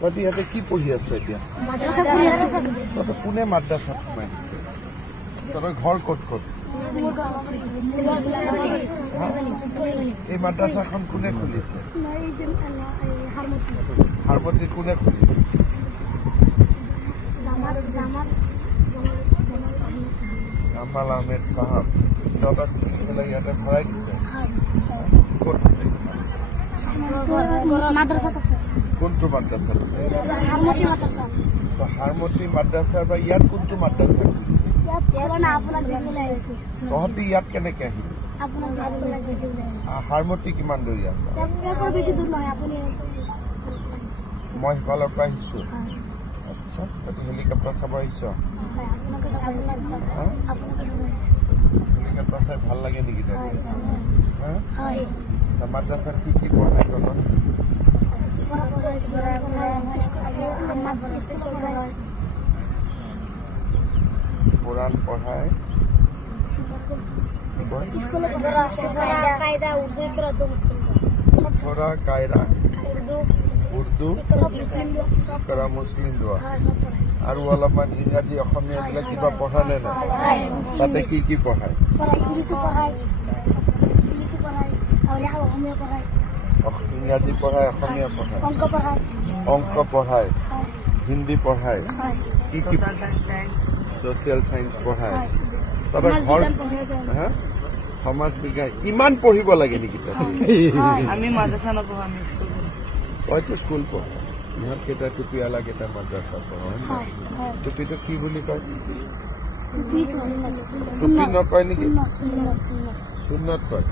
তহঁতি ইয়াতে কি পঢ়ি আছ এতিয়া তহঁতে কোনে মাদ্ৰাছাত সোমাই দিছে তহঁতৰ ঘৰ ক'ত ক'ত এই মাদ্ৰাছাখন কোনে খুলিছে হাৰমতি কোনে খুলিছে জামাল আহমেদ চাহাব তহঁতক ইয়াতে ভৰাই দিছে ক'ত কোনটো মাদ্ৰাছা হাৰমতি মাদ্ৰাছা বা ইয়াত কোনটো মাদ্ৰাছা তহঁতি ইয়াত কেনেকে আহিবি হাৰমতি কিমান দূৰ ইয়াত মই সিফালৰ পৰা আহিছো আচ্ছা তহঁতি হেলিকপ্টাৰ চাব আহিছ হেলিকপ্টাৰ চাই ভাল লাগে নেকি মাদ্ৰাছাত কি কি পঢ়াই তহঁতক কোরআন পড়ায় সফরা কায়দা উর্দু করা মুসলিম দোয়া আর অলপমান ইংরাজী অসমীয়া বিলাক কিবা পঢ়া নে না তাতে কি কি পঢ়ায় ইংৰাজী পঢ়ায় অসমীয়া পঢ়ায় অংক পঢ়ায় হিন্দী পঢ়ায় কি কি সোশিয়াল সায়েন্স পঢ়ায় তহঁতৰ ঘৰ সমাজ বিজ্ঞান ইমান পঢ়িব লাগে নেকি আমি মাদ্ৰাছা নপঢ়ো আমি স্কুল তইতো স্কুল পঢ় ইহঁতকেইটা টুপিৱালা কেইটা মাদ্ৰাছা পঢ় টুপিটো কি বুলি কয় টুপি নকয় নেকি সুন্নত কয়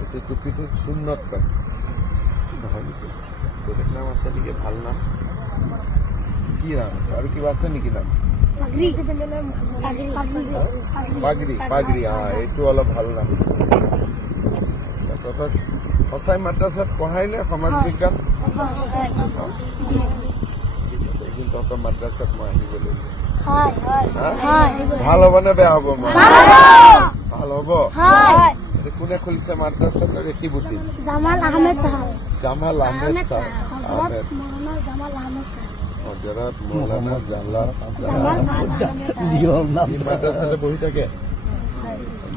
এইটো টুপিটো সুন্নত কয় নহয় নেকি বেলেগ নাম আছে নেকি ভাল নাম কি নাম আছে আৰু কিবা আছে নেকি নাম পাগৰি পাগৰি এইটো অলপ ভাল নাম তহঁতক সঁচাই মাদ্ৰাছাত পঢ়াই নে সমাজ বিজ্ঞান এদিন তহঁতৰ মাদ্ৰাছাত মই আহিব লাগিব ভাল হ'ব নে বেয়া হ'ব মই ভাল হ'ব কোনে খুলিছে মাদ্ৰাছাটো ৰেখিবুদ্দিন জামাল আহমেদ জামাল আহমেদ হজরত মৌলানা জালাল মাদ্রাসাতে বহি থাকে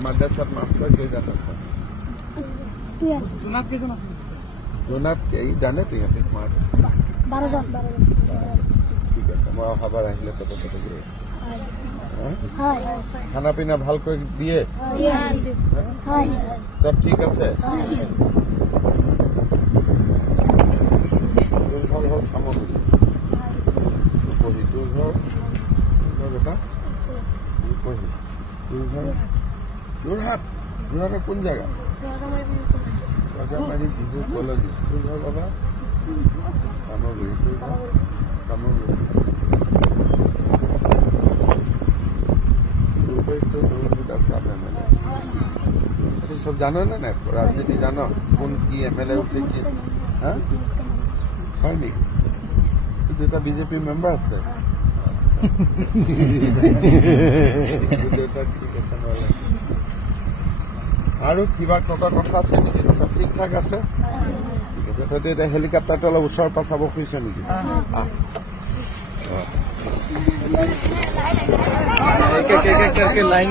মাদ্রাসাত মাস্টার কেইজন আছে জোনাব এই জানে তো ইহঁতে স্মার্ট আছে 12 ঠিক আছে মই অহাবাৰ আহিলে তত গৈ খানা পিনা ভালকৈ দিয়ে সব ঠিক আছে ভাল ভাল সামগ্ৰী যোৰহাট যোৰহাটৰ কোন জেগা ৰজামাৰী বিজু কলনী তোৰ ঘৰ বাবা সামগ্ৰী তোৰ ঘৰ সামগ্ৰী সব জানো না না রাজনীতি জানো কোন কি এমএলএ উঠেছে হ্যাঁ হয় নেকি দুটা বিজেপি মেম্বার আছে আৰু কিবা কথা আছে নেকি সব ঠিক ঠাক আছে ঠিক আছে তহঁতে এতিয়া হেলিকপ্টাৰটো অলপ ওচৰৰ পৰা চাব খুজিছ নেকি লাইন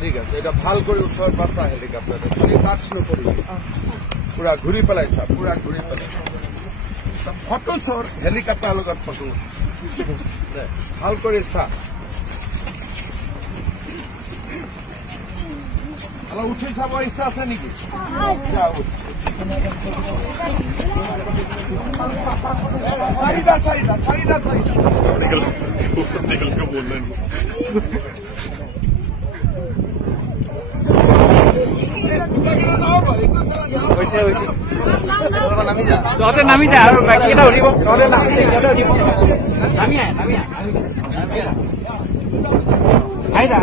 ঠিক আছে এটা ভাল কৰে ওচৰ পাছা হেলিকপ্টাৰটো খালি টাচ নকৰিবি পুৰা ঘূৰি পেলাই চা পুৰা ঘূৰি পেলাই ফটো চৰ হেলিকপ্টাৰ লগত ফটো ভাল কৰি চা অলপ উঠি চাব ইচ্ছা আছে নেকি চাৰিটা হৈছে তহঁতে নামি যা আৰু বাকীকেইটা উঠিব তহঁতে নামি আহ আহি যা